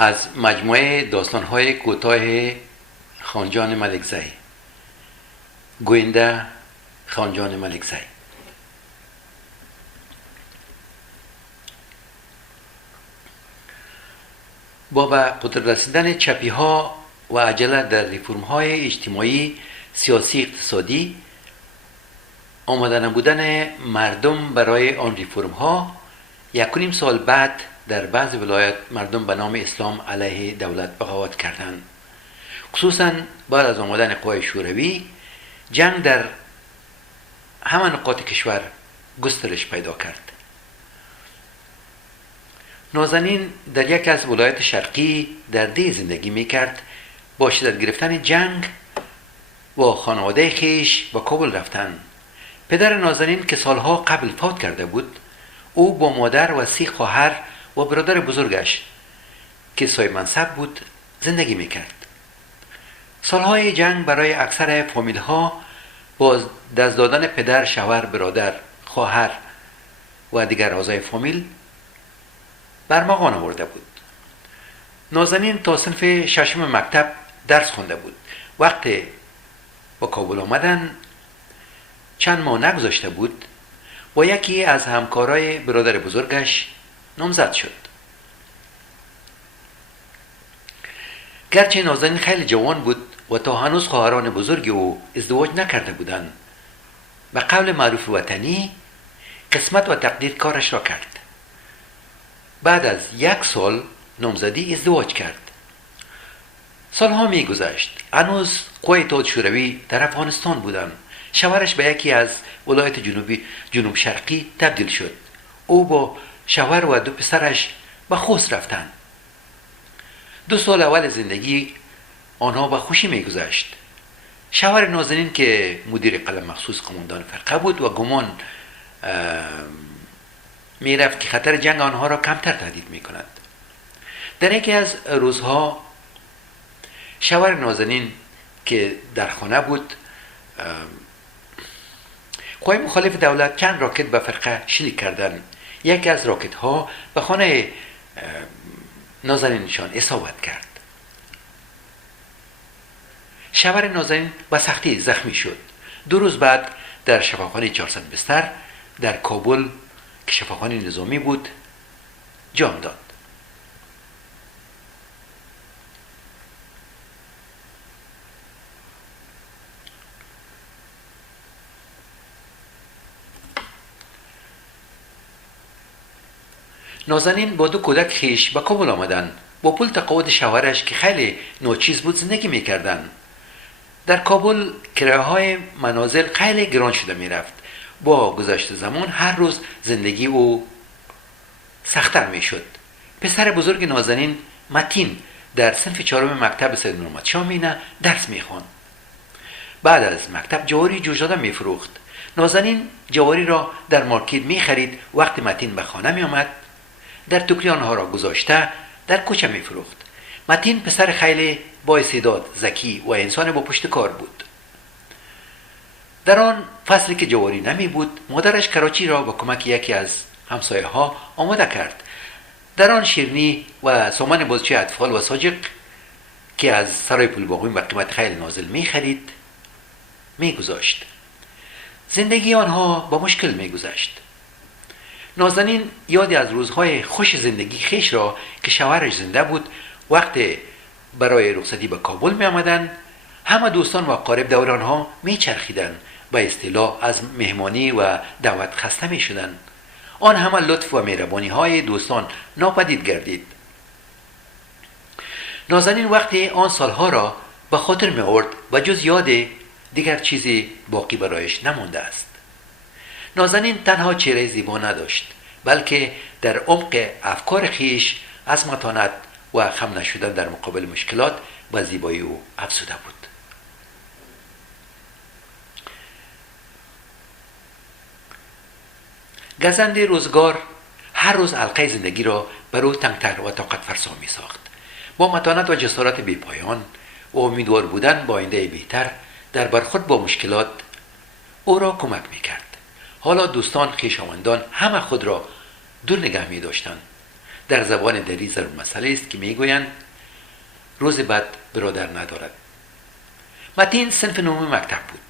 از مجموعه داستان‌های کوتاه خانجان ملکزی. گوینده خانجان ملکزی. با به قدرت رسیدن چپی‌ها و عجله در ریفرم‌های اجتماعی، سیاسی، اقتصادی، آماده نبودن مردم برای آن ریفرم‌ها، 1.5 سال بعد در بعض ولایات مردم به نام اسلام علیه دولت بغاوت کردند. خصوصا بعد از آمدن قوای شوروی، جنگ در همه نقاط کشور گسترش پیدا کرد. نازنین در یک از ولایات شرقی در دی زندگی میکرد. با شدت گرفتن جنگ و خانواده خیش با کابل رفتن. پدر نازنین که سالها قبل فوت کرده بود، او با مادر و 3 خواهر و برادر بزرگش که صاحب منصب بود زندگی میکرد. سالهای جنگ برای اکثر فامیل‌ها با دست دادن پدر، شوهر، برادر، خواهر و دیگر اعضای فامیل برمغان آورده بود. نازنین تا صنف 6 مکتب درس خونده بود. وقتی با کابل آمدن چند ماه نگذاشته بود، با یکی از همکارای برادر بزرگش نامزد شد. گرچه نازنین خیلی جوان بود و تا هنوز خواهران بزرگ او ازدواج نکرده بودند، به قول معروف وطنی قسمت و تقدیر کارش را کرد. بعد از 1 سال نامزدی ازدواج کرد. سالها می گذشت. هنوز قوای اتحاد شوروی در افغانستان بودند. شوهرش به یکی از ولایت جنوب شرقی تبدیل شد. او با شوهر و 2 پسرش به خوست رفتند. 2 سال اول زندگی آنها به خوشی می گذشت. شوهر نازنین که مدیر قلم مخصوص قماندان فرقه بود و گمان می رفت که خطر جنگ آنها را کمتر تهدید می کند. در یکی از روزها شوهر نازنین که در خانه بود، قوای مخالف دولت چند راکت به فرقه شلیک کردند. یکی از راکت ها به خانه نازنینشان اصابت کرد. شوهر نازنین به سختی زخمی شد. 2 روز بعد در شفاخانه 400 بستر در کابل که شفاخانه نظامی بود جان داد. نازنین با 2 کودک خیش به کابل آمدند. با پول تقاعد شوهرش که خیلی ناچیز بود زندگی میکردند. در کابل کرایه‌های منازل خیلی گران شده میرفت. با گذشت زمان هر روز زندگی او سخت‌تر میشد. پسر بزرگ نازنین متین در صنف 4 مکتب سید محمد شاه مینه درس میخواند. بعد از مکتب جواری جوشاده میفروخت. نازنین جواری را در مارکت میخرید. وقتی متین به خانه میآمد در توکری آنها را گذاشته در کوچه میفروخت. متین پسر خیلی با استعداد، ذکی و انسان با پشت کار بود. در آن فصلی که جواری نمی بود، مادرش کراچی را با کمک یکی از همسایه ها آماده کرد. در آن شیرنی و سامان بازیچه اطفال و ساجق که از سرای پول باقویم به قیمت خیلی نازل می خرید می گذاشت. زندگی آنها با مشکل می گذشت. نازنین یادی از روزهای خوش زندگی خیش را که شوهرش زنده بود، وقتی برای رخصتی به کابل می آمدند، همه دوستان و اقارب دور آنها می چرخیدند. به اصطلاح از مهمانی و دعوت خسته می شدند. آن همه لطف و مهربانی های دوستان ناپدید گردید. نازنین وقتی آن سالها را به خاطر می آورد و جز یاد دیگر چیزی باقی برایش نمانده است. نازنین تنها چهره زیبا نداشت، بلکه در عمق افکار خیش از متانت و خم نشدن در مقابل مشکلات به زیبایی او افزوده بود. گزند روزگار هر روز حلقه زندگی را بر او تنگتر و طاقت فرسا می ساخت. با متانت و جسارت بی پایان و امیدوار بودن با آینده بهتر در برخورد با مشکلات او را کمک می کرد. حالا دوستان، خویشاوندان همه خود را دور نگه می داشتند. در زبان دری ضرب مسئله است که میگویند روز بد برادر ندارد. متین صنف نهم مکتب بود.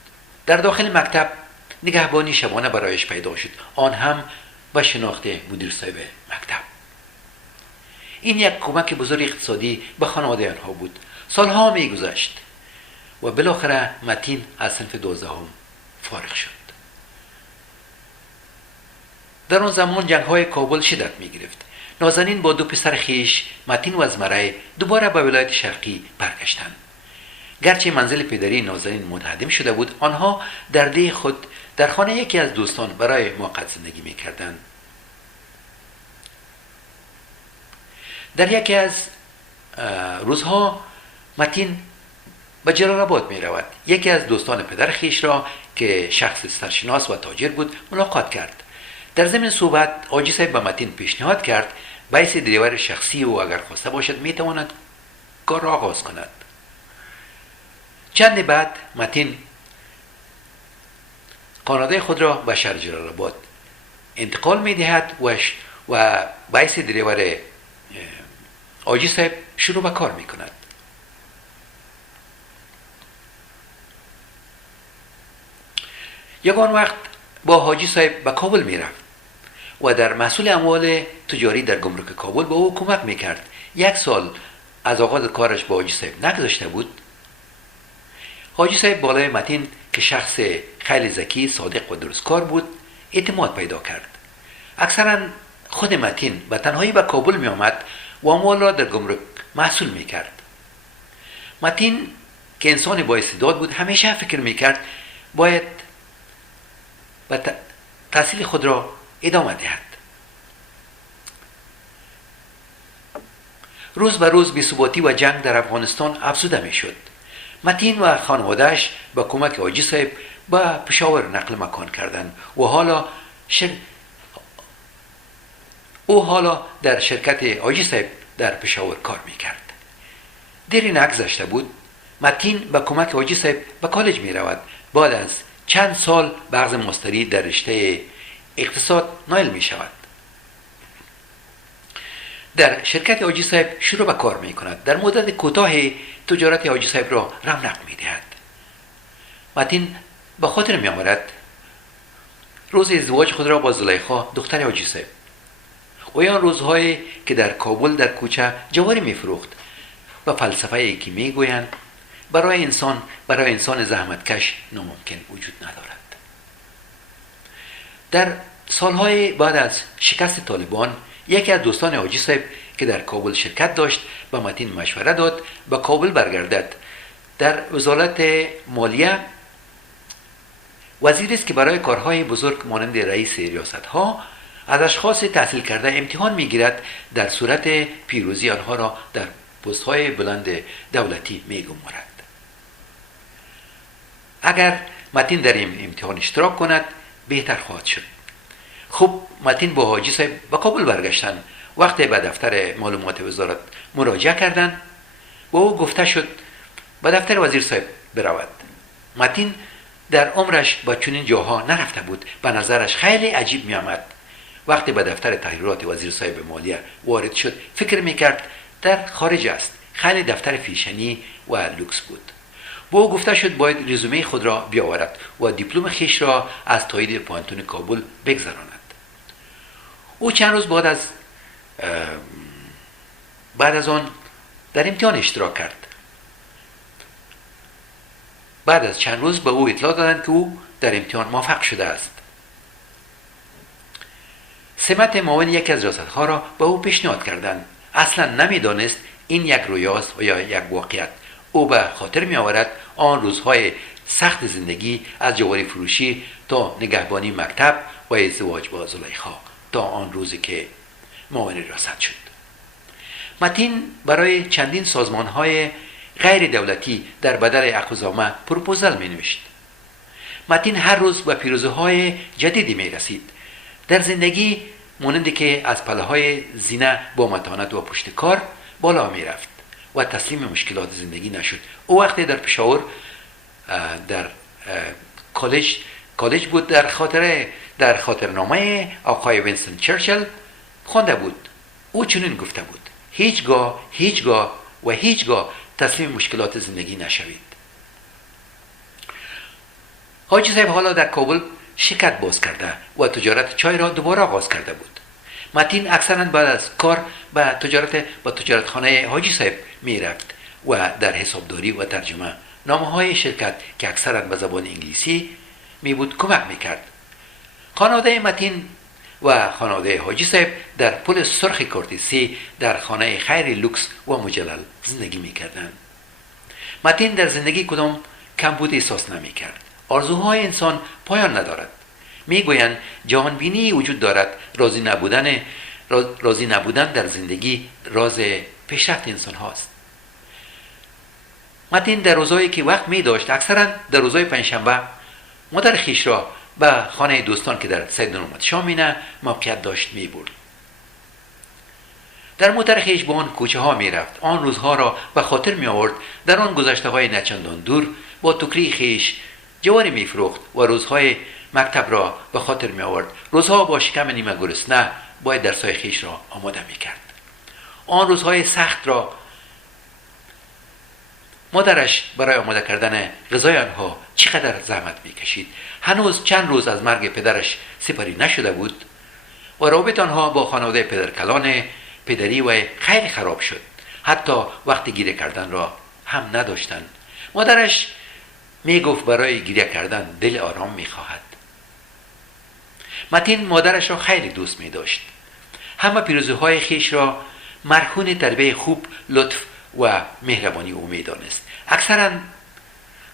در داخل مکتب نگهبانی شبانه برایش پیدا شد، آن هم به شناخت مدیر صاحب مکتب. این یک کمک بزرگ اقتصادی به خانواده آنها بود. سالها میگذشت و بالاخره متین از صنف 12 فارغ شد. در آن زمان جنگ‌های کابل شدت می‌گرفت. نازنین با 2 پسر خیش متین و ازمرای دوباره به ولایت شرقی برگشتند. گرچه منزل پدری نازنین منهدم شده بود، آنها در ده خود در خانه یکی از دوستان برای موقت زندگی می‌کردند. در یکی از روزها متین به جلال‌آباد می‌رود. یکی از دوستان پدر خیش را که شخص سرشناس و تاجر بود ملاقات کرد. در ضمن صحبت حاجی صاحب به متین پیشنهاد کرد به حیث دریور شخصی و اگر خواسته باشد میتواند کار را آغاز کند. چند بعد متین خانواده خود را به شهر جلال‌آباد انتقال میدهد و به حیث دریور حاجی صاحب شروع به کار میکند. یگان وقت با حاجی صاحب به کابل میرفت و در مسئول اموال تجاری در گمرک کابل به او کمک میکرد. 1 سال از آغاز کارش با حاجی صاحب نگذشته بود. حاجی صاحب بالای متین که شخص خیلی ذکی، صادق و درستکار بود اعتماد پیدا کرد. اکثرا خود متین به تنهایی به کابل می آمد و اموال را در گمرک محصول می کرد. متین که انسان با استعداد بود همیشه فکر می کرد باید به تحصیل خود را ادامه دهد. روز به روز بی‌ثباتی و جنگ در افغانستان افزوده می شد. متین و خانواده‌اش با کمک حاجی صاحب به پشاور نقل مکان کردند و حالا در شرکت حاجی صاحب در پشاور کار میکرد. دیری نگذشته بود متین با کمک حاجی صاحب به کالج می رود. بعد از چند سال بغض مستری در رشته اقتصاد نایل می شود. در شرکت حاجی صاحب شروع به کار می کند. در مدت کوتاه تجارت حاجی صاحب را رونق می دهد. متین به خاطر می آورد روز ازدواج خود را با زلیخا دختر حاجی صاحب و یا روزهایی که در کابل در کوچه جواری می فروخت و فلسفه ای که می گویند برای انسان زحمتکش ناممکن وجود ندارد. در سالهای بعد از شکست طالبان یکی از دوستان حاجی صاحب که در کابل شرکت داشت به متین مشوره داد به کابل برگردد. در وزارت مالیه وزیری است که برای کارهای بزرگ مانند رئیس ریاست‌ها از اشخاص تحصیل کرده امتحان میگیرد. در صورت پیروزی آنها را در پست‌های بلند دولتی میگمارد. اگر متین در این امتحان اشتراک کند بهتر خواهد شد. خب متین با حاجی صاحب به کابل برگشتند. وقتی به دفتر معلومات وزارت مراجعه کردند با او گفته شد به دفتر وزیر صاحب برود. متین در عمرش با چنین جاها نرفته بود. به نظرش خیلی عجیب می آمد. وقتی به دفتر تحریرات وزیر صاحب مالیه وارد شد فکر میکرد در خارج است. خیلی دفتر فیشنی و لوکس بود. با او گفته شد باید رزومه خود را بیاورد و دیپلم خیش را از تایید پانتون کابل بگذراند. او چند روز بعد از آن در امتحان اشتراک کرد. بعد از چند روز به او اطلاع دادند که او در امتحان موفق شده است. سمت معاون یکی از ریاست‌ها را به او پیشنهاد کردند. اصلا نمیدانست این یک رویاست و یا یک واقعیت. او به خاطر می آورد آن روزهای سخت زندگی از جواری فروشی تا نگهبانی مکتب و ازدواج با زلیخا تا آن روزی که معاون ریاست شد. متین برای چندین سازمان‌های غیر دولتی در بدل اقوزامه پروپوزال می نوشت. متین هر روز به پیروزی‌های جدیدی می رسید. در زندگی مانند که از پله‌های زینه با متانت و پشتکار بالا می رفت و تسلیم مشکلات زندگی نشد. او وقتی در پشاور در کالج بود در خاطرنامه آقای وینستون چرچل خوانده بود او چنین گفته بود: هیچگاه تسلیم مشکلات زندگی نشوید. حاجی صاحب حالا در کابل شرکت باز کرده و تجارت چای را دوباره آغاز کرده بود. متین اکثرا بعد از کار به تجارتخانه حاجی صاحب می رفت و در حسابداری و ترجمه نامه‌های شرکت که اکثرا به زبان انگلیسی می بود کمک می کرد. خانواده متین و خانواده حاجی صاحب در پل سرخ کورتیسی در خانه خیر لوکس و مجلل زندگی می کردند. متین در زندگی کدام کمبود احساس نمی کرد. آرزوهای انسان پایان ندارد. میگویند جهانبینی وجود دارد. راضی نبودن در زندگی راز پیشرفت انسان هاست. متین در روزایی که وقت می داشت، اکثرا در روزهای پنجشنبه، مادر خیش را به خانه دوستان که در سید نورمت شامینه موقعیت داشت می برد. در موتر خیش به آن کوچه ها می رفت. آن روزها را به خاطر می آورد. در آن گذشته های نچندان دور با توکری خیش جواری می فروخت و روزهای مکتب را به خاطر می آورد. روزها با شکم نیمه گرسنه باید درس‌های خیش را آماده می کرد. آن روزهای سخت را مادرش برای آماده کردن غذای آنها چقدر زحمت می کشید. هنوز چند روز از مرگ پدرش سپری نشده بود و رابطه آنها با خانواده پدرکلان پدری و خیلی خراب شد. حتی وقتی گریه کردن را هم نداشتند. مادرش می گفت برای گریه کردن دل آرام می خواهد. متین مادرش را خیلی دوست می داشت. همه پیروزی‌های خیش را مرهون تربیت خوب، لطف و مهربانی او می دانست. اکثرا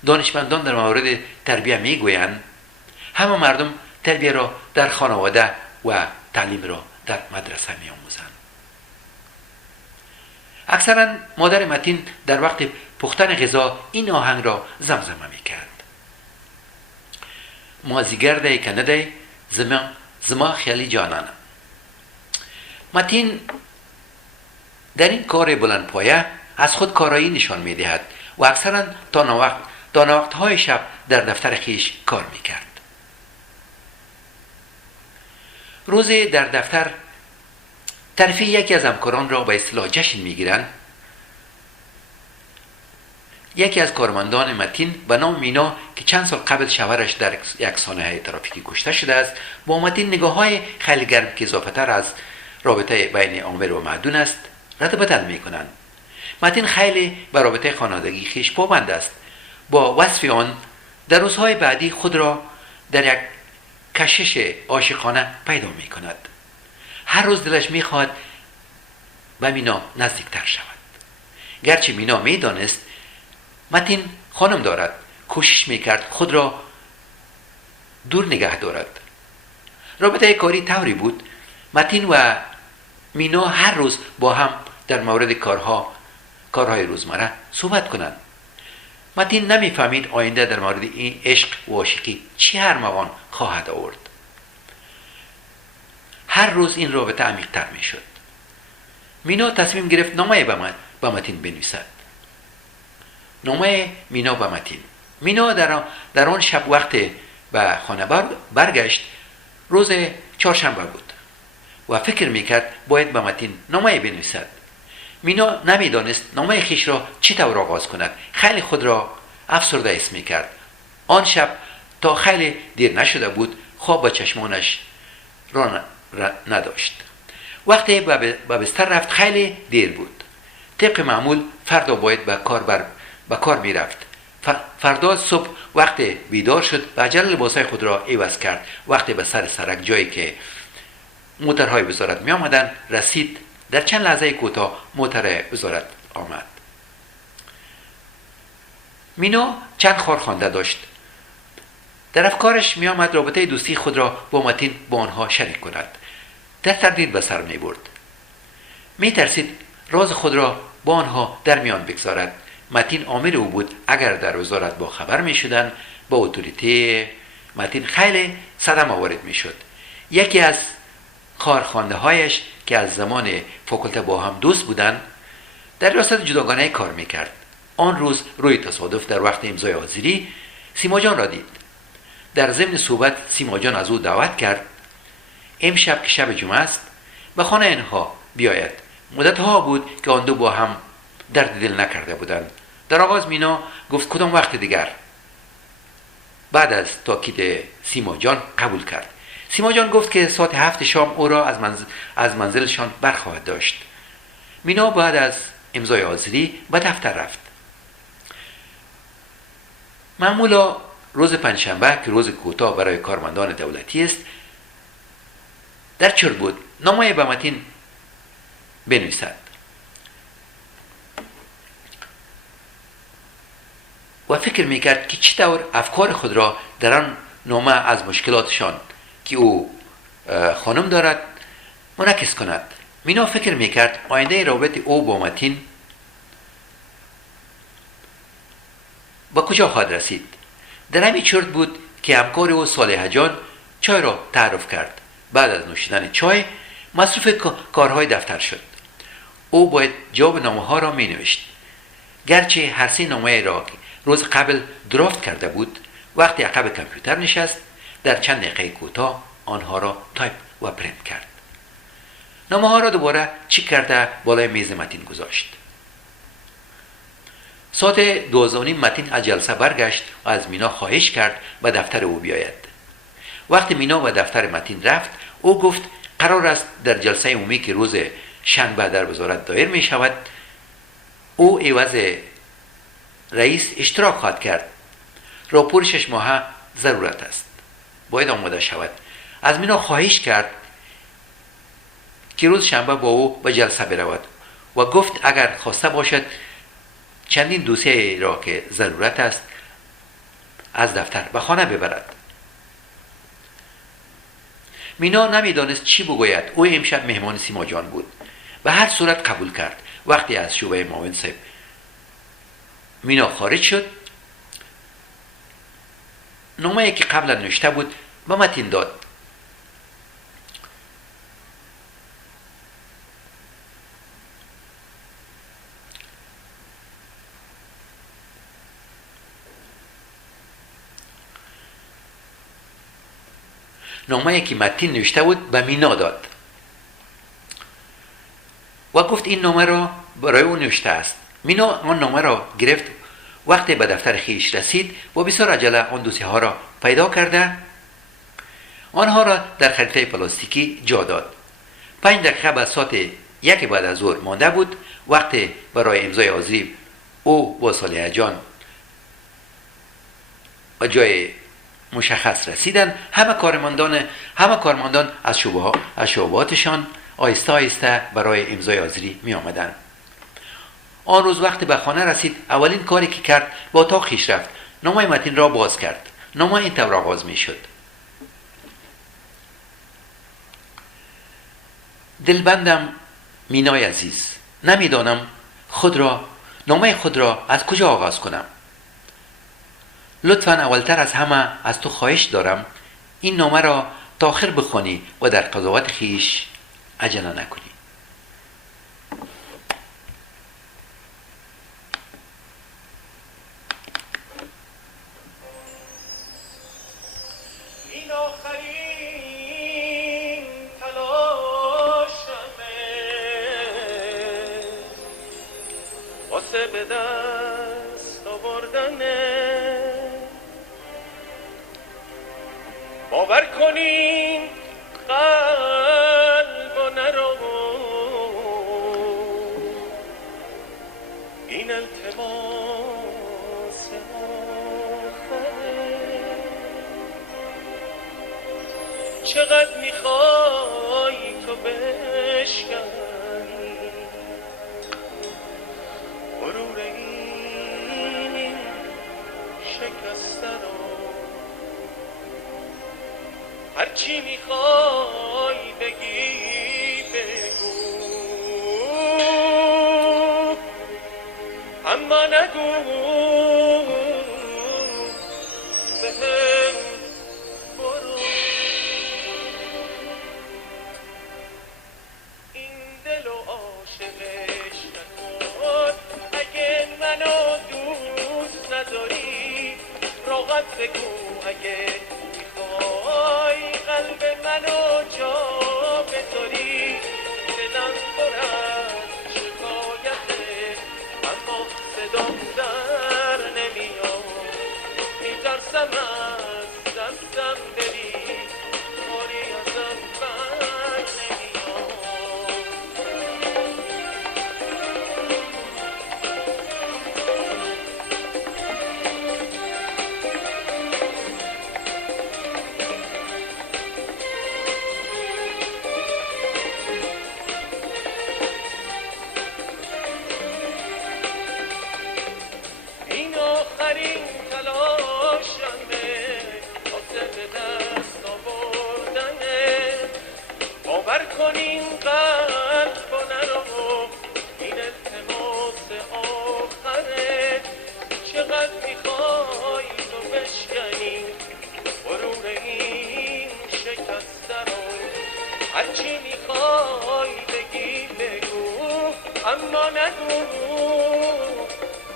دانشمندان در مورد تربیت می گویند همه مردم تربیت را در خانواده و تعلیم را در مدرسه می آموزند. اکثرا مادر متین در وقت پختن غذا این آهنگ را زمزمه می کرد: مازیگرده که نده زما خیلی جانانه. متین در این کار بلند پایه از خود کارایی نشان می دهد و اکثرا تا نوقت‌های شب در دفتر خیش کار می کرد. روزی در دفتر طرفی یکی از همکاران را به اصطلاح جشن می گیرند. یکی از کارمندان متین به نام مینا که چند سال قبل شوهرش در یک سانحه ترافیکی کشته شده است، با متین نگاه‌های خیلی گرم که اضافتر از رابطه بین عامر و معدون است رد بدل می کنند. متین خیلی به رابطه خانوادگی خیش پابند است. با وصف آن در روزهای بعدی خود را در یک کشش عاشقانه پیدا می کند. هر روز دلش می خواهد به مینا نزدیکتر شود. گرچه مینا می دانست متین خانم دارد، کوشش می کرد خود را دور نگه دارد. رابطه کاری طوری بود متین و مینا هر روز با هم در مورد کارهای روزمره صحبت کنند. متین نمیفهمید آینده در مورد این عشق و عاشقی چه ارمغان خواهد آورد. هر روز این رابطه عمیق‌تر میشد. مینا تصمیم گرفت نامه به متین بنویسد. نامه مینا به متین. مینا در آن شب وقت به خانه برگشت. روز چهارشنبه بود و فکر میکرد باید به متین نامه بنویسد. مینا نمیدانست نامه خیش را چطور آغاز کند. خیلی خود را افسرده حس میکرد. آن شب تا خیلی دیر نشده بود خواب به چشمانش را نداشت. وقتی به بستر رفت خیلی دیر بود. طبق معمول فردا باید به کار میرفت. فردا صبح وقت بیدار شد و عجله لباسای خود را عوض کرد. وقتی به سر سرک جایی که موترهای وزارت می آمدن رسید، در چند لحظه کوتاه موتر وزارت آمد. مینا چند خار خوانده داشت. در افکارش می آمد رابطه دوستی خود را با متین با آنها شریک کند. در تردید به سر می برد. می ترسید راز خود را با آنها در میان بگذارد. متین عامل او بود. اگر در وزارت با خبر می شدن با اتوریته متین خیلی صدمه وارد می شد. یکی از کارخوانده هایش که از زمان فاکولته با هم دوست بودند در ریاست جداگانه کار میکرد. آن روز روی تصادف در وقت امضای حاضری سیما جان را دید. در ضمن صحبت سیما جان از او دعوت کرد امشب که شب جمعه است به خانه اینها بیاید. مدت ها بود که آن دو با هم درد دل نکرده بودند. در آغاز مینا گفت کدام وقت دیگر. بعد از تاکید سیما جان قبول کرد. سیما جان گفت که ساعت 7 شام او را از منزلشان برخواهد داشت. مینا بعد از امضای حاضری به دفتر رفت. معمولا روز پنجشنبه که روز کوتاه برای کارمندان دولتی است، در چرت بود نامه به متین بنویسد و فکر میکرد که چطور افکار خود را در آن نامه از مشکلاتشان که او خانم دارد منعکس کند. مینا فکر میکرد آینده رابطه او با متین با کجا خواهد رسید. در همین چرت بود که همکار او صالح جان چای را تعارف کرد. بعد از نوشیدن چای مصروف کارهای دفتر شد. او باید جواب نامه ها را می نوشت. گرچه هر سه نامه را روز قبل درافت کرده بود، وقتی عقب کامپیوتر نشست در چند دقیقه کوتاه آنها را تایپ و پرینت کرد. نامه ها را دوباره چک کرده بالای میز متین گذاشت. ساعت 12:30 متین از جلسه برگشت و از مینا خواهش کرد به دفتر او بیاید. وقتی مینا به دفتر متین رفت، او گفت قرار است در جلسه عمومی که روز شنبه در وزارت دایر می شود او عوض رئیس اشتراک خواهد کرد. راپور 6 ماهه ضرورت است، باید آماده شود. از مینا خواهش کرد که روز شنبه با او به جلسه برود و گفت اگر خواسته باشد چندین دوسیه را که ضرورت است از دفتر به خانه ببرد. مینا نمیدانست چی بگوید. او امشب مهمان سیما جان بود. به هر صورت قبول کرد. وقتی از شعبه معاون صاحب مینا خارج شد، نامه‌ای که قبلا نوشته بود به متین داد. نامه‌ای که متین نوشته بود به مینا داد و گفت این نامه را برای او نوشته است. مینا آن نامه را گرفت. وقتی به دفتر خیش رسید و بسیار عجله آن دوسیه ها را پیدا کرده آنها را در خریطه پلاستیکی جا داد. 5 دقیقه بعد ساعت 1 بعد از ظهر مانده بود. وقتی برای امضای حاضری او با صالح جان و جای مشخص رسیدن، همه کارمندان از شعباتشان آهسته آهسته برای امضای حاضری می آمدند. آن روز وقتی به خانه رسید، اولین کاری که کرد با اتاق خیش رفت. نامه متین را باز کرد. نامه این طور آغاز می شد: دلبندم مینای عزیز، نمیدانم نامه خود را از کجا آغاز کنم. لطفاً اولتر از همه از تو خواهش دارم این نامه را تا آخر بخوانی و در قضاوت خیش عجله نکنی. این آخرین تلاشمه واسه به دست آوردنه. باور کنین قلب و نرو این التماس آخره. چقدر میخوای تو بشکنی غرور این شکسته رو. هرچی میخوای بگی بگو، اما نگو بهم برو. این دل و عاشقش نکن. اگه منو دوست نداری راحت بگو. اگه میخوای قلب منو جا بذاری دلم پر دلم از دستم بری کاری ازم بر نمیاد این آخرین تلاشمه واسه به دست آوردنه باور کن این قلب و نرو این التماس آخره چقدر میخوای تو بشکنی غرور این شکسته رو هرچی میخوای بگی بگو اما نگو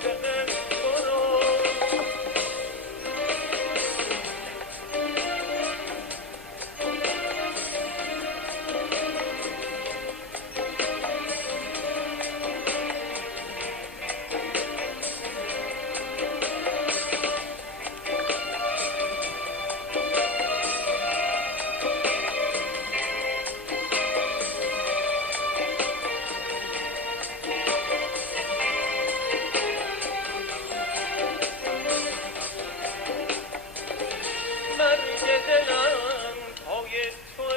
دقیق برو مرگ دلم پای توه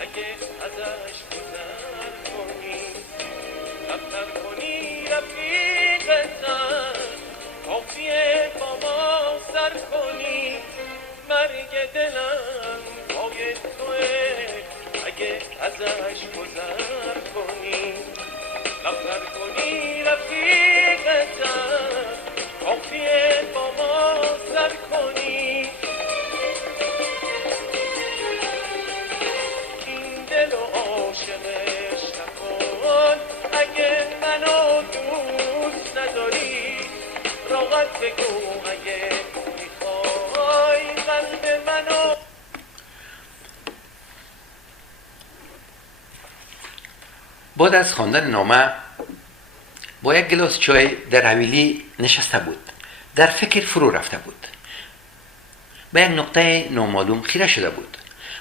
اگه ازش گذر کنی رفتر کنی رفیقتن کافیه با ما سر کنی مرگ دلم پای توه اگه ازش گذر کنی رفتر کنی رفیقتن کافیه با ما سر کنی این دل و عاشقش نکن اگه منو دوست نداری راحت بگو اگه میخوای قلب منو بعد از خواندن نامه با یک گلاس چای در حویلی نشسته بود. در فکر فرو رفته بود. به یک نقطه نامعلوم خیره شده بود.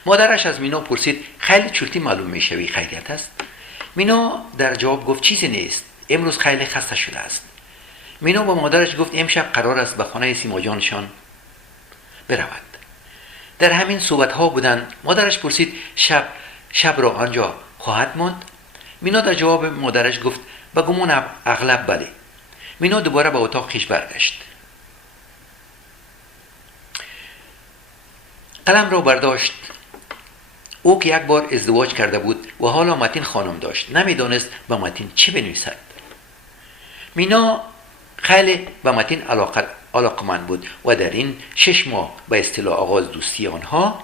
مادرش از مینا پرسید خیلی چرتی معلوم میشوی خیریت است؟ مینا در جواب گفت چیزی نیست. امروز خیلی خسته شده است. مینا با مادرش گفت امشب قرار است به خانه سیما جانشان برود. در همین صحبت ها بودند. مادرش پرسید شب را آنجا خواهد ماند؟ مینا در جواب مادرش گفت به گمان اغلب بله. مینا دوباره به اتاق خویش برگشت. قلم را برداشت. او که یک بار ازدواج کرده بود و حالا متین خانم داشت نمیدانست به متین چی بنویسد. مینا خیلی به متین علاقمند بود و در این 6 ماه به اصطلاح آغاز دوستی آنها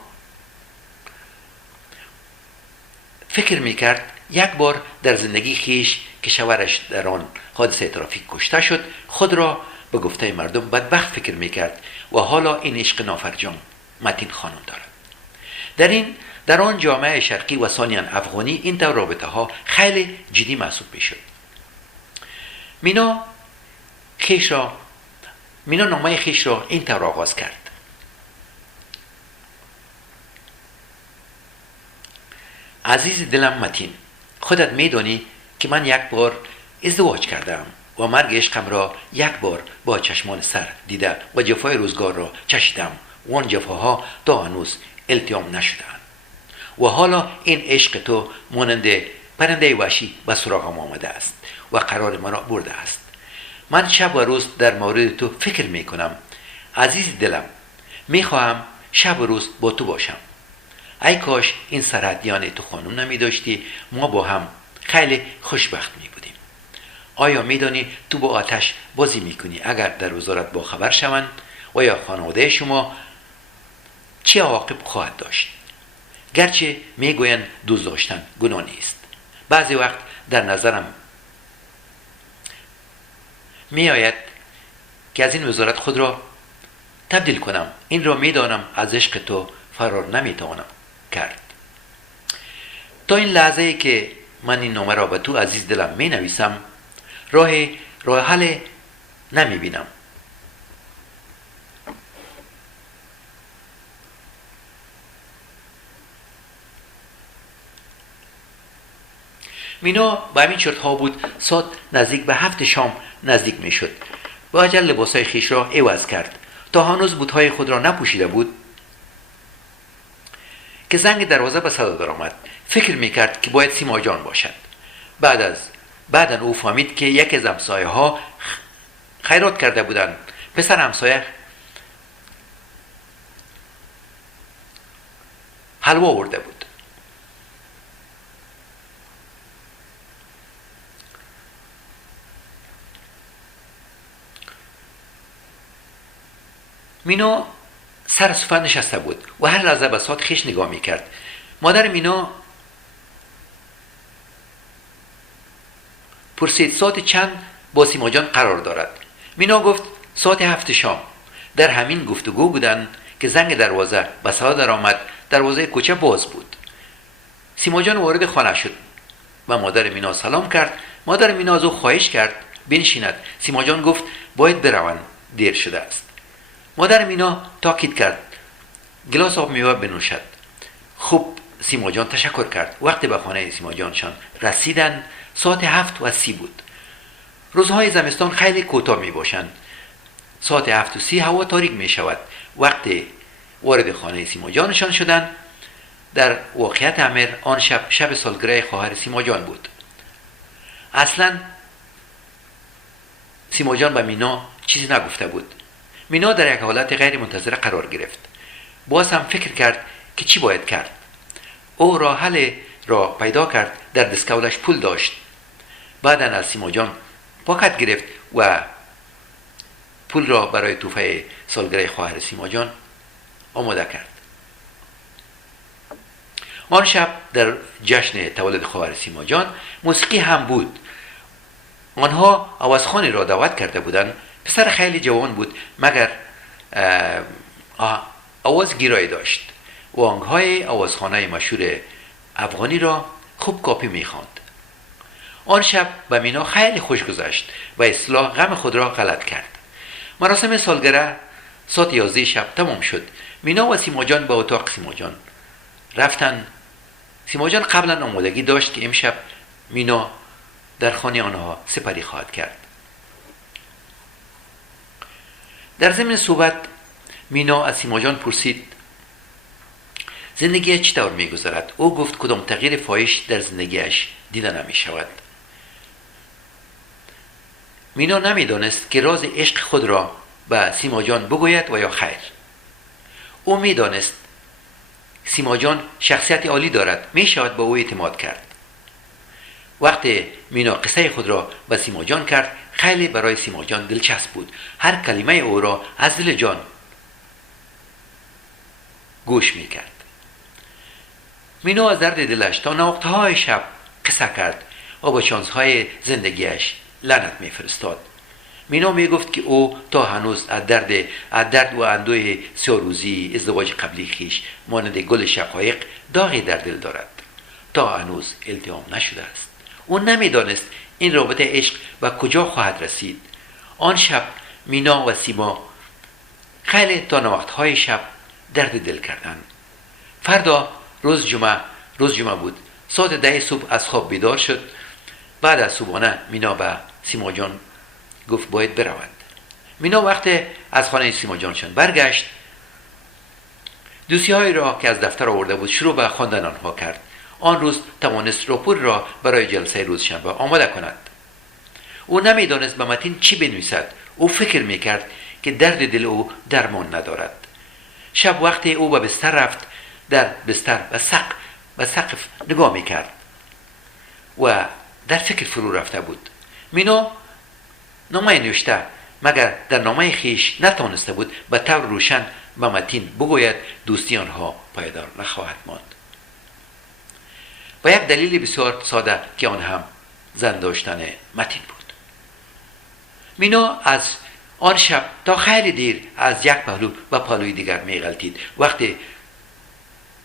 فکر میکرد یک بار در زندگی خیش که شوهرش در آن حادثه ترافیک کشته شد خود را به گفته مردم بدبخت فکر میکرد و حالا این عشق نافرجام متین خانم دارد. در آن جامعه شرقی و ثانیاً افغانی این طور رابطه ها خیلی جدی محسوب میشد. مینا نامه خیش را این طور آغاز کرد: عزیز دلم متین، خودت میدانی که من یک بار ازدواج کردم و مرگ عشقم را یک بار با چشمان سر دیده و جفای روزگار را چشیدم و آن جفاها تا هنوز التیام نشدند و حالا این عشق تو مانند پرنده وحشی به سراغم آمده است و قرار مرا برده است. من شب و روز در مورد تو فکر میکنم. عزیز دلم، میخواهم شب و روز با تو باشم. ای کاش این سرحدیان تو خانم نمی داشتی، ما با هم خیلی خوشبخت می بودیم. آیا می دانی تو با آتش بازی می کنی اگر در وزارت با خبر شوند و یا خانواده شما چه عواقب خواهد داشت؟ گرچه می گویند دوست داشتن گناه نیست. بعضی وقت در نظرم می آید که از این وزارت خود را تبدیل کنم. این را می دانم از عشق تو فرار نمی توانم کرد. تا این لحظه که من این نامه را به تو عزیز دلم می نویسم راه حل نمی بینم. مینا به همین شرطها بود ساعت نزدیک به 7 شام نزدیک می شد و عجل لباسهای خیش را عوض کرد. تا هنوز بوتهای خود را نپوشیده بود که زنگ دروازه به صدا درآمد. فکر میکرد که باید سیما جان باشد. بعدا او فهمید که یکی از همسایه ها خیرات کرده بودند. پسر همسایه حلوا آورده بود. مینا سر صفحه نشسته بود و هر لحظه به ساعت خیش نگاه میکرد. مادر مینا پرسید ساعت چند با سیما جان قرار دارد. مینا گفت ساعت 7 شام. در همین گفتگو بودند که زنگ دروازه به صدا درآمد. دروازه کوچه باز بود. سیما جان وارد خانه شد و مادر مینا سلام کرد. مادر مینا از او خواهش کرد بنشیند. سیما جان گفت باید بروند، دیر شده است. مادر مینا تاکید کرد گلاس آب میوه بنوشد. خوب سیما جان تشکر کرد. وقتی به خانه سیما جانشان رسیدند ساعت 7:30 بود. روزهای زمستان خیلی کوتاه می باشند. ساعت 7:30 هوا تاریک می شود. وقتی وارد خانه سیما جانشان شدند در واقعیت امر آن شب سالگرد خواهر سیما جان بود. اصلا سیما جان به مینا چیزی نگفته بود. مینا در یک حالت غیر منتظره قرار گرفت. باز هم فکر کرد که چی باید کرد. او راه حل را پیدا کرد. در دستکولش پول داشت. بعدا از سیما جان پاکت گرفت و پول را برای تحفه سالگرد خواهر سیما جان آماده کرد. آن شب در جشن تولد خواهر سیما جان موسیقی هم بود. آنها آوازخوانی را دعوت کرده بودند. پسر خیلی جوان بود مگر آواز گیرایی داشت و آهنگ‌های آوازخوانه مشهور افغانی را خوب کاپی می‌خواند. آن شب به مینا خیلی خوش گذشت و اصلاح غم خود را غلط کرد. مراسم سالگرد ساعت 11 شب تمام شد. مینا و سیما جان به اتاق سیما جان رفتند. سیما جان قبلا آمادگی داشت که امشب مینا در خانه آنها سپری خواهد کرد. در ضمن صحبت مینا از سیما جان پرسید زندگی چطور میگذرد؟ او گفت کدام تغییر فاحش در زندگیش دیده نمی شود. مینا نمیدانست که راز عشق خود را به سیما جان بگوید و یا خیر. او میدانست سیما جان شخصیت عالی دارد. می شود به او اعتماد کرد. وقتی مینا قصه خود را به سیما جان کرد خیلی برای سیما جان دلچسب بود. هر کلمه او را از دل جان گوش می کرد. مینا از درد دلش تا نوقتهای شب قصه کرد و با شانسهای زندگیش لعنت می فرستاد. مینا می گفت که او تا هنوز از درد و اندوه سیاروزی ازدواج قبلی خیش مانند گل شقایق داغی در دل دارد. تا هنوز التیام نشده است. او نمیدانست این رابطه عشق و کجا خواهد رسید. آن شب مینا و سیما خیلی تا وقتهای شب درد دل کردند. فردا روز جمعه بود. ساعت 10 صبح از خواب بیدار شد. بعد از صبحانه مینا به سیما جان گفت باید بروند. مینا وقتی از خانه سیما جانشان برگشت دوسیه‌هایی را که از دفتر آورده بود شروع به خواندن آنها کرد. آن روز توانست راپور را برای جلسه روزشنبه آماده کند. او نمیدانست به متن چی بنویسد. او فکر میکرد که درد دل او درمان ندارد. شب وقتی او به بستر رفت در بستر و سقف نگاه میکرد و در فکر فرو رفته بود. مینا نامه نوشته مگر در نامه خیش نتوانسته بود به طور روشن به متن بگوید دوستی آنها پایدار نخواهد ماند. با یک دلیل بسیار ساده که آن هم زن داشتن متن بود. مینا از آن شب تا خیلی دیر از یک پهلو و پهلوی دیگر میغلطید. وقتی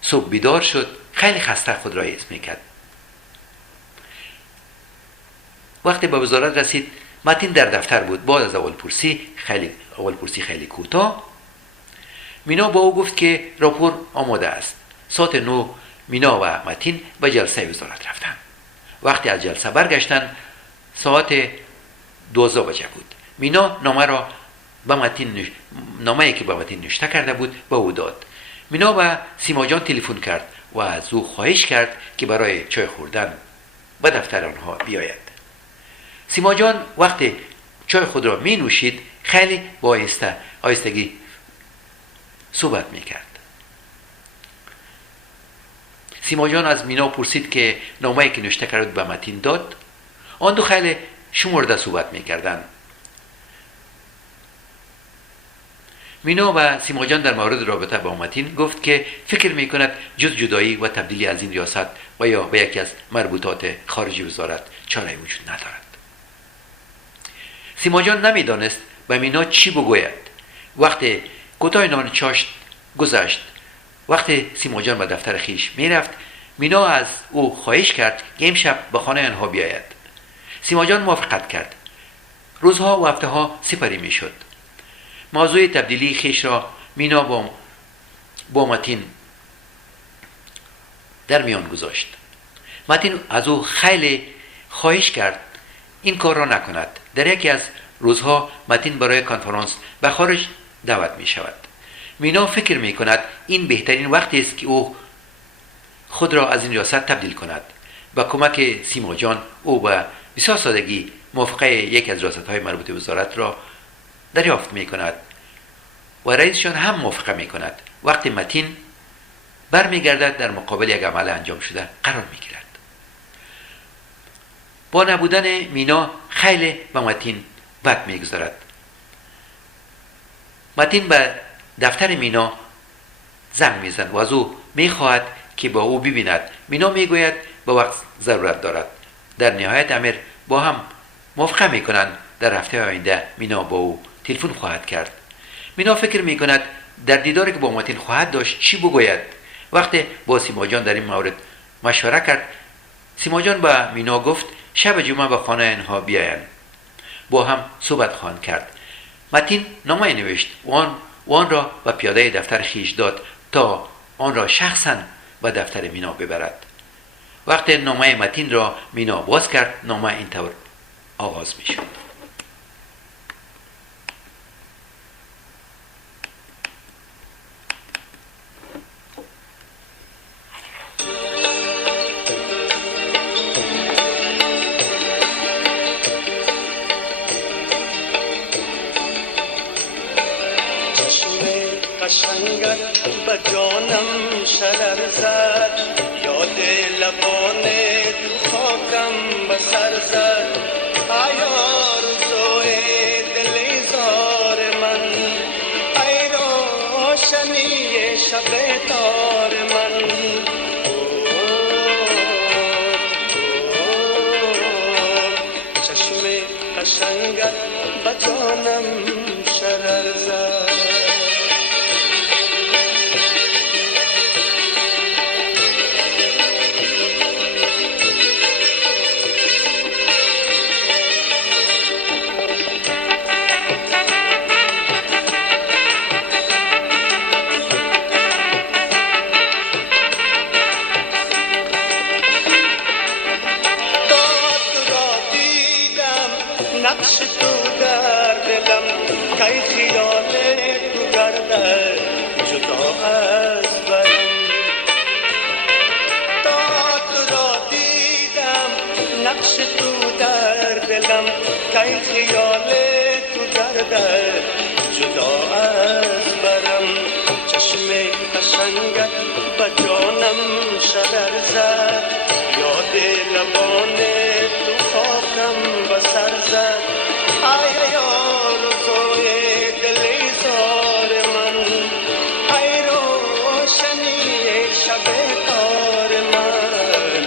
صبح بیدار شد خیلی خسته خود را حس میکرد. وقتی به وزارت رسید متن در دفتر بود. بعد از اول پرسی خیلی کوتاه مینا با او گفت که راپور آماده است. ساعت 9 مینا و متن به جلسه وزارت رفتند. وقتی از جلسه برگشتن ساعت 12 بجه بود. مینا نامه‌ای که به متین نوشته کرده بود به او داد. مینا به سیما جان تلفن کرد و از او خواهش کرد که برای چای خوردن به دفتر آنها بیاید. سیما جان وقتی چای خود را می نوشید خیلی با آهستگی صحبت می کرد. سیما جان از مینا پرسید که نامه‌ای که نوشته کرد به متین داد. آن دو خیلی شمرده صحبت می کردند. مینا و سیما جان در مورد رابطه با متین گفت که فکر می کند جز جدایی و تبدیلی از این ریاست و یا به یکی از مربوطات خارجی وزارت چاره وجود ندارد. سیما جان نمی دانست به مینا چی بگوید. وقتی کوتاه نان چاشت گذشت، وقتی سیما جان به دفتر خیش می رفت، مینا از او خواهش کرد که امشب به خانه آنها بیاید. سیما جان موافقت کرد. روزها و هفته ها سپری می شد. موضوع تبدیلی خیش را مینا با متین در میان گذاشت. متین از او خیلی خواهش کرد این کار را نکند. در یکی از روزها متین برای کنفرانس به خارج دعوت می شود. مینا فکر می کند این بهترین وقتی است که او خود را از این ریاست تبدیل کند. با کمک سیما جان او به بسیار سادگی موافقه یک از ریاست‌های مربوط به وزارت را دریافت می کند و رئیسشان هم موافقه می کند. وقتی متین برمیگردد در مقابل یک عمل انجام شده قرار می گیرد. با نبودن مینا خیلی به متین بد می گذارد. متین به دفتر مینا زنگ می زند و از او می خواهد که با او ببیند. مینا می گوید به وقت ضرورت دارد. در نهایت امیر با هم موافقه می کنند در هفته آینده مینا با او تلفن خواهد کرد. مینا فکر می کند در دیداری که با متین خواهد داشت چی بگوید. وقتی با سیما جان در این مورد مشوره کرد، سیما جان به مینا گفت شب جمعه به خانه اینها بیایند. با هم صحبت خواهند کرد. متین نامه نوشت و آن را به پیاده دفتر خیش داد تا آن را شخصا به دفتر مینا ببرد. وقتی نامه متین را مینا باز کرد، نامه اینطور آغاز می شد: قشنگت به جانم شرر زد، یاد لبان تو خاکم به سر زد. ای آرزوی دلیزار من، ای روشنی شب تار من. چشم قشنگت به جانم شرر زد. نقش تو در دلم کی خیال تو گردد جدا از برم. تا تو را دیدم نقش تو در دلم کی خیال تو گردد جدا از برم. چشم قشنگت به جانم شرر زد، یاد لبان تو خاکم به سر زد. ای آرزوی دلیزار من، ای روشنی شب تار من.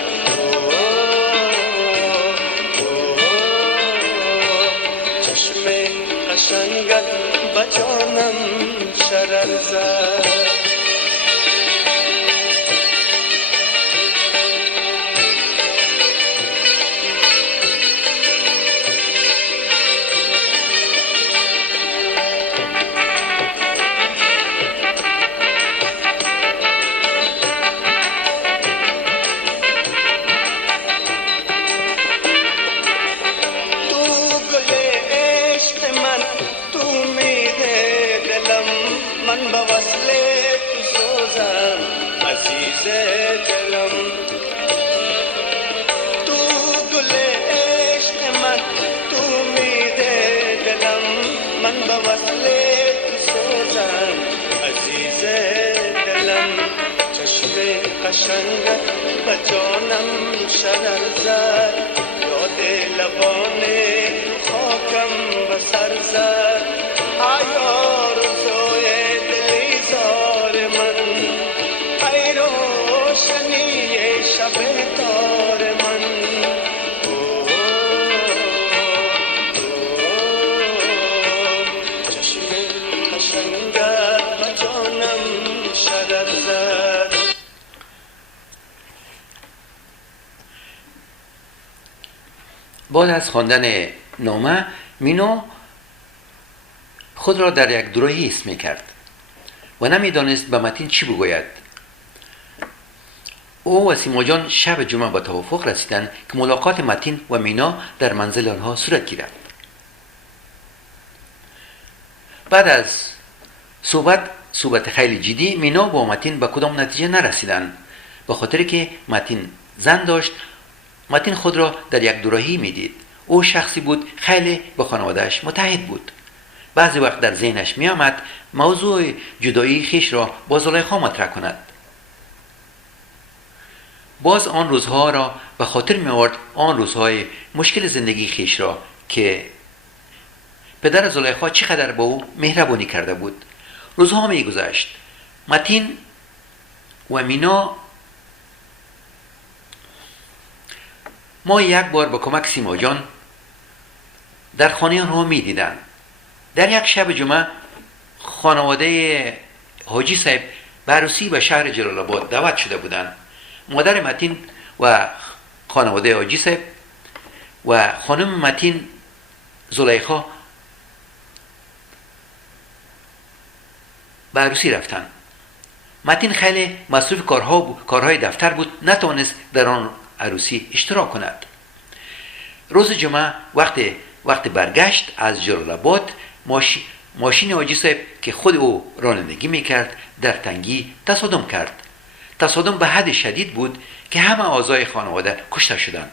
چشم قشنگت به جانم شرر زد. قشنگت به جانم شرر زد، یاد لبان خاکم به سر زد. آیا روزای دلیزار من، ای روشنی شب تار من. چشم قشنگت به جانم شرر زد. بعد از خواندن نامه، مینو خود را در یک دروهی حس می‌کرد و نمی‌دانست به متین چی بگوید. او و سیما جان شب جمعه به توافق رسیدند که ملاقات متین و مینا در منزل آنها صورت گیرد. بعد از صحبت خیلی جدی، مینا با متین به کدام نتیجه نرسیدند، به خاطر که متین زن داشت. متین خود را در یک دوراهی میدید. او شخصی بود خیلی به خانوادهش متحد بود. بعضی وقت در ذهنش می آمد موضوع جدایی خیش را با زلیخا مطرح کند. باز آن روزها را به خاطر می آورد، آن روزهای مشکل زندگی خیش را که پدر زلیخا چقدر با او مهربانی کرده بود. روزها می گذشت. متین و مینا ما یک بار با کمک سیما جان در خانه آنها می دیدن. در یک شب جمعه خانواده حاجی صاحب به عروسی به شهر جلال آباد دعوت شده بودند. مادر متین و خانواده حاجی صاحب و خانم متین زلیخا به عروسی رفتن. متین خیلی مصروف کارهای دفتر بود، نتوانست در آن عروسی اشتراک کند. روز جمعه وقت برگشت از جلال آباد، ماشین حاجی صاحب که خود او رانندگی میکرد در تنگی تصادم کرد. تصادم به حد شدید بود که همه اعضای خانواده کشته شدند.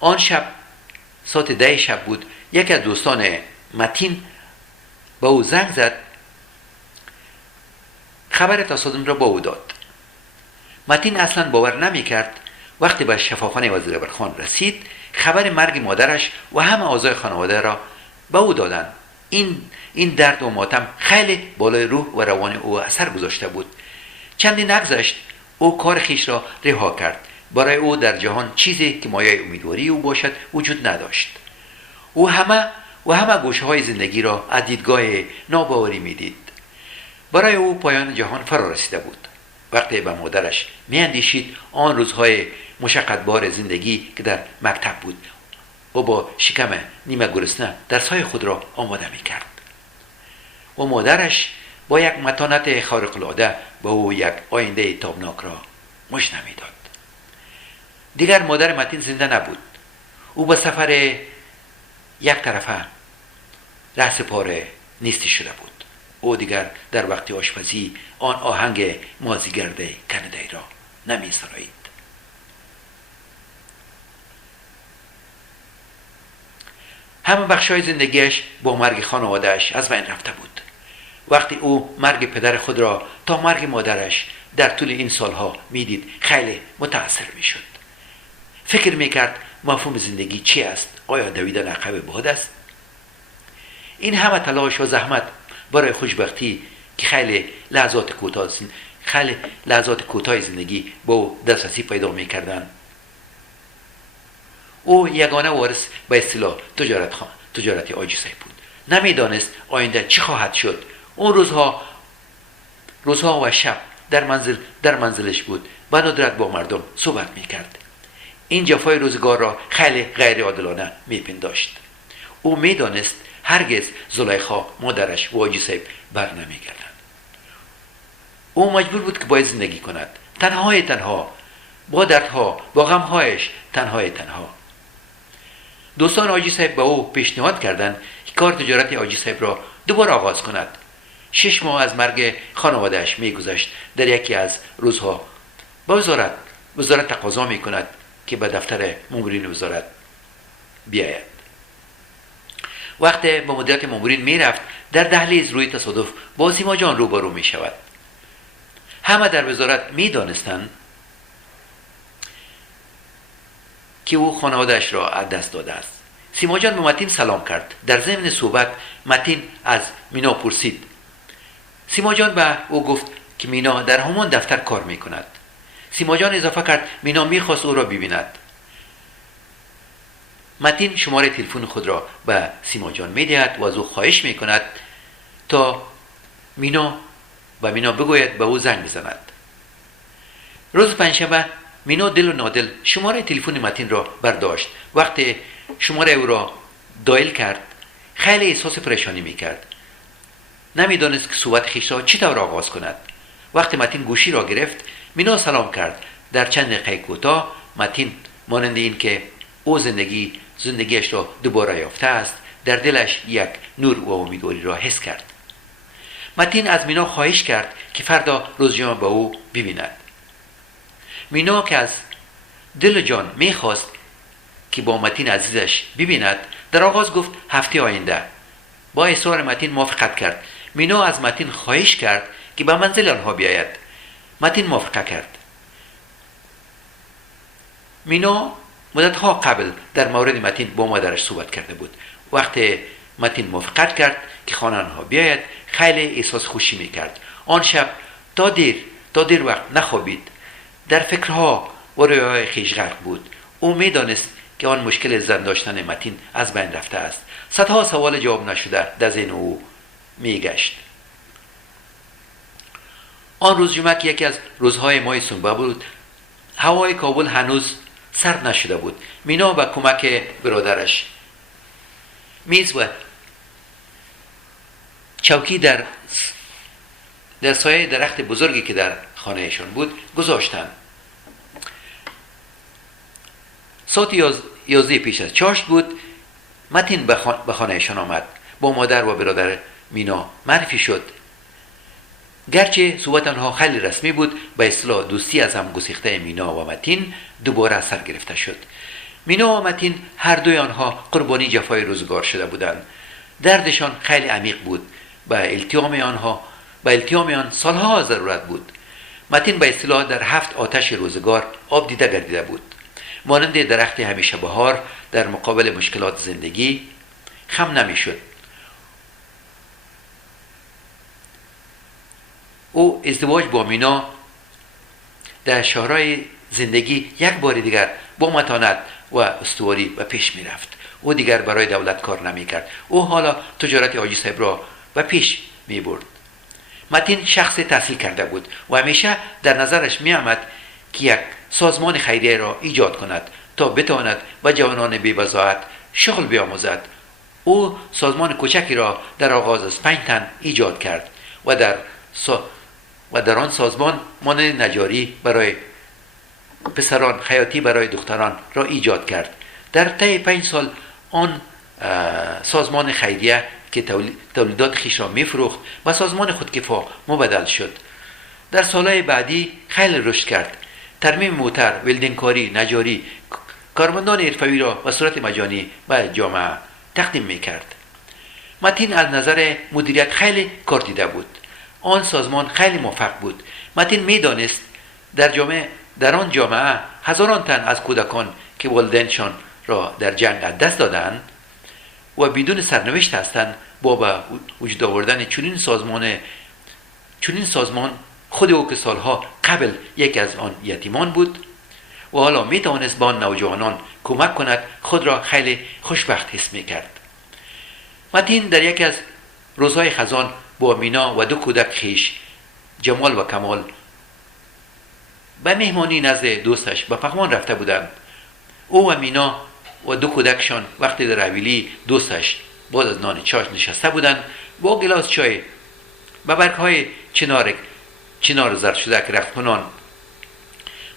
آن شب ساعت 10 شب بود. یکی از دوستان متین به او زنگ زد، خبر تصادم را با او داد. متین اصلا باور نمی کرد. وقتی به شفاخانه وزیر ابرخان رسید، خبر مرگ مادرش و همه اعضای خانواده را به او دادند. این درد و ماتم خیلی بالای روح و روان او اثر گذاشته بود. چندی نگذشت او کار خیش را رها کرد. برای او در جهان چیزی که مایه امیدواری او باشد وجود نداشت. او همه گوشه های زندگی را از دیدگاه ناباوری میدید. برای او پایان جهان فرا رسیده بود. وقتی به مادرش میاندیشید، آن روزهای مشقتبار زندگی که در مکتب بود و با شکم نیمه گرسنه درسهای خود را آماده میکرد و مادرش با یک متانت خارق‌العاده به او یک آینده تابناک را مژده میداد. دیگر مادر متین زنده نبود. او به سفر یک طرفه رأس پاره نیستی شده بود. او دیگر در وقت آشپزی آن آهنگ مازیگرد کانادایی را نمی سرایید. همه بخشای زندگیش با مرگ خانوادهش از بین رفته بود. وقتی او مرگ پدر خود را تا مرگ مادرش در طول این سالها میدید، خیلی متأثر میشد. فکر میکرد مفهوم زندگی چی است؟ آیا دویدن عقب باد است؟ این همه تلاش و زحمت برای خوشبختی که خیلی لحظات کوتاه زندگی با او دسترسی پیدا میکردند. او یگانه وارث به اصطلاح تجارت حاجی صاحب بود. نمیدانست آینده چی خواهد شد. اون روزها و شب در منزلش بود. به ندرت با مردم صحبت میکرد. این جفای روزگار را خیلی غیر عادلانه میپنداشت. او میدانست هرگز زلیخا مادرش و حاجی صاحب بر نمیگردند. او مجبور بود که باید زندگی کند، تنها، با دردها، با غمهایش، تنها. دوستان حاجی صاحب به او پیشنهاد کردند که کار تجارت حاجی صاحب را دوباره آغاز کند. 6 ماه از مرگ خانوادهش میگذشت. در یکی از روزها با وزارت تقاضا میکند که به دفتر مامورین وزارت بیاید. وقتی به مدیریت مامورین میرفت، در دهلیز روی تصادف با سیما جان روبرو میشود. همه در وزارت می‌دانستند که او خانواده‌اش را از دست داده است. سیما جان به متین سلام کرد. در ضمن صحبت متین از مینا پرسید. سیما جان به او گفت که مینا در همان دفتر کار میکند. سیما جان اضافه کرد مینا میخواست او را ببیند. متین شماره تلفن خود را به سیما جان میدهد و از او خواهش میکند تا مینا بگوید به او زنگ بزند. روز پنجشنبه مینا دل و نادل شماره تلفن متین را برداشت. وقتی شماره او را دایل کرد خیلی احساس پریشانی میکرد. نمیدانست که صحبت خویش را چطور آغاز کند. وقتی متین گوشی را گرفت مینا سلام کرد. در چند دقیقه کوتاه متین مانند این که او زندگیش را دوباره یافته است در دلش یک نور و امیدواری را حس کرد. متین از مینا خواهش کرد که فردا روزجمعه با او ببیند. مینا که از دل و جان میخواست که با متین عزیزش ببیند در آغاز گفت هفته آینده. با اصرار متین موافقت کرد. مینا از متین خواهش کرد که به منزل آنها بیاید. متین موافقت کرد. مینا مدتها قبل در مورد متین با مادرش صحبت کرده بود. وقتی متین موافقت کرد که خانه آنها بیاید خیلی احساس خوشی میکرد. آن شب تا دیر وقت نخوابید. در فکرها و رویاهای خویش غرق بود. او میدانست که آن مشکل زن داشتن متین از بین رفته است. صدها سوال جواب نشده در ذهن او میگشت. آن روز جمعه که یکی از روزهای ماه سنبه بود، هوای کابل هنوز سرد نشده بود. مینا با کمک برادرش میز و چوکی در سایه درخت بزرگی که در خانهشان بود گذاشتند. ساعت 11 پیش از چاشت بود. متین به خانهشان آمد. با مادر و برادر مینا معرفی شد. گرچه صحبت آنها خیلی رسمی بود، به اصطلاح دوستی از هم گسیخته مینا و متین دوباره سر گرفته شد. مینا و متین هر دوی آنها قربانی جفای روزگار شده بودند. دردشان خیلی عمیق بود. به التیام آن سالها ضرورت بود. متین به اصطلاح در 7 آتش روزگار آب دیده گردیده بود. مانند درخت همیشه بهار در مقابل مشکلات زندگی خم نمیشد. او ازدواج با مینا در شاهراه زندگی یک بار دیگر با متانت و استواری به پیش می رفت. او دیگر برای دولت کار نمی کرد. او حالا تجارت حاجی صاحب را به پیش می برد. متین شخص تحصیل کرده بود و همیشه در نظرش می آمد که یک سازمان خیریه را ایجاد کند تا بتواند به جوانان بی‌بضاعت شغل بیاموزد. او سازمان کوچکی را در آغاز از 5 تن ایجاد کرد و در آن سازمان مانند نجاری برای پسران، خیاطی برای دختران را ایجاد کرد. در طی 5 سال آن سازمان خیریه که تولیدات خویش را می‌فروخت و سازمان خودکفا مبدل شد. در سالهای بعدی خیلی رشد کرد. ترمیم موتر، ولدینگکاری، نجاری، کارمندان حرفه‌ای را به صورت مجانی به جامعه تقدیم می‌کرد. متین از نظر مدیریت خیلی کار دیده بود. آن سازمان خیلی موفق بود. متین می‌دانست در آن جامعه هزاران تن از کودکان که والدینشان را در جنگ از دست دادند و بدون سرنوشت هستند با به وجود آوردن چنین سازمان خود او که سالها قبل یک از آن یتیمان بود و حالا می توانست با آن نوجوانان کمک کند خود را خیلی خوشبخت حس می کرد. متین در یک از روزهای خزان با مینا و 2 کودک خویش جمال و کمال به مهمانی نزد دوستش به پغمان رفته بودند. او و مینا و 2 کودکشان وقتی در حویلی دوستش بعد از نان چاش نشسته بودند با گلاس چای به برگ‌های چنار زرد شده که رختکنان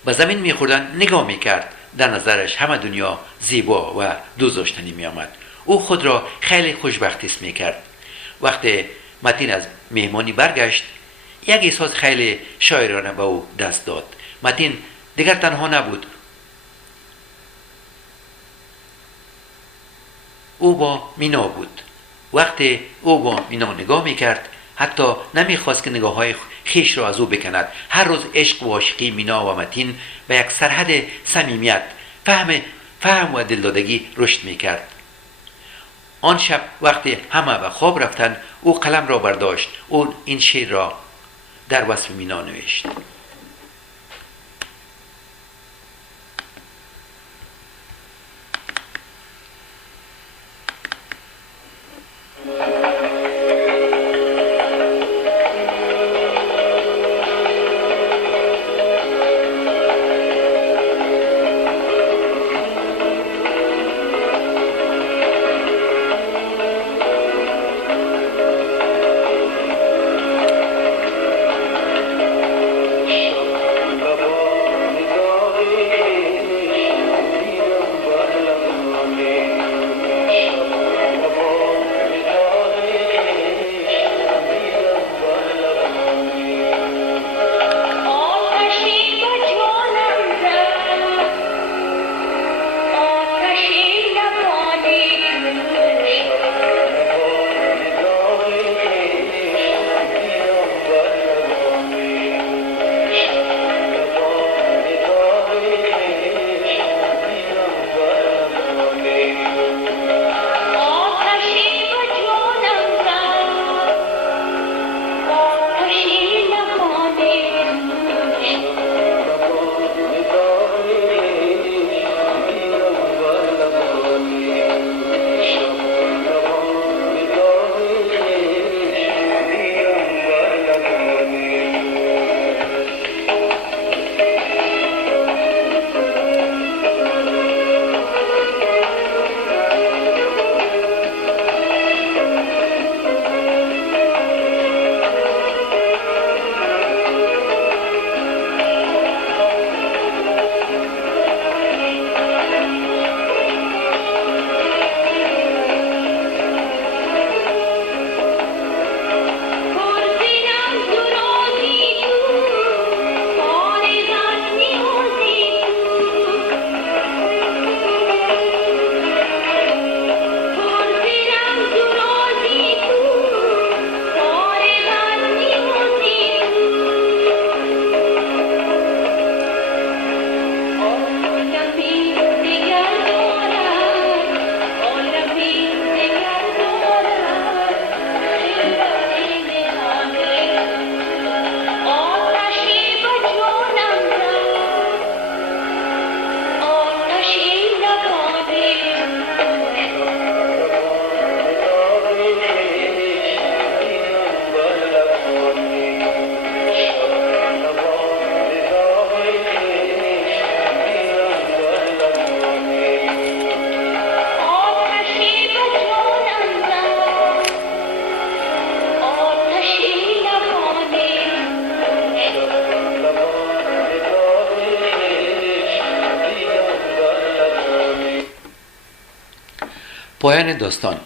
به زمین می‌خوردند نگاه می‌کرد. در نظرش همه دنیا زیبا و دوست داشتنی می‌آمد. او خود را خیلی خوشبخت حس می‌کرد. وقتی متین از مهمانی برگشت یک احساس خیلی شاعرانه به او دست داد. متین دیگر تنها نبود. او با مینا بود. وقتی او با مینا نگاه میکرد حتی نمیخواست که نگاه‌های خیش را از او بکند. هر روز عشق و عاشقی مینا و متین به یک سرحد صمیمیت، فهم و دلدادگی رشد میکرد. آن شب وقتی همه به خواب رفتند، او قلم را برداشت. او این شعر را در وصف مینا نوشت: پایان داستان.